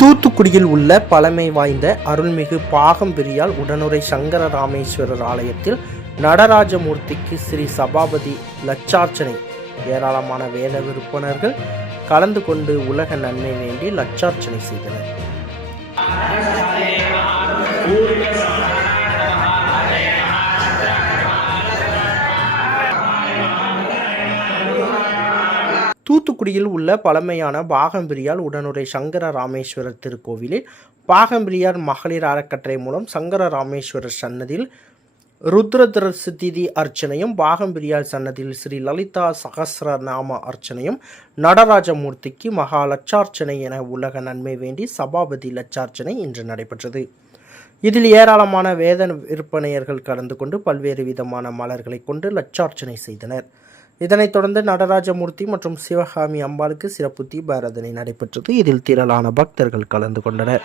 தூத்துக்குடியில் உள்ள பழமை வாய்ந்த அருள்மிகு பாகம்பிரியால் உடனுரை சங்கர ராமேஸ்வரர் ஆலயத்தில் நடராஜமூர்த்திக்கு ஸ்ரீ சபாபதி லட்சார்ச்சனை. ஏராளமான வேத விற்பனர்கள் கலந்து கொண்டு உலக நன்மை வேண்டி லட்சார்ச்சனை செய்தனர். தூத்துக்குடியில் உள்ள பழமையான பாகம்பிரியால் உடனுரை சங்கர ராமேஸ்வரர் திருக்கோவிலில் பாகம்பிரியார் மகளிர் அறக்கட்டளை மூலம் சங்கர ராமேஸ்வரர் சன்னதியில் ருத்ரதர சித்திதி அர்ச்சனையும் பாகம்பிரியார் சன்னதியில் ஸ்ரீ லலிதா சகஸ்ர நாம அர்ச்சனையும் நடராஜமூர்த்திக்கு மகா லட்சார்ச்சனை என உலக நன்மை வேண்டி சபாபதி லட்சார்ச்சனை இன்று நடைபெற்றது. இதில் ஏராளமான வேத விற்பனையர்கள் கலந்து கொண்டு பல்வேறு விதமான மலர்களை கொண்டு லட்சார்ச்சனை செய்தனர். இதனைத் தொடர்ந்து நடராஜமூர்த்தி மற்றும் சிவகாமி அம்பாளுக்கு சிறப்பு தீபாராதனை நடைபெற்றது. இதில் திரளான பக்தர்கள் கலந்து கொண்டனர்.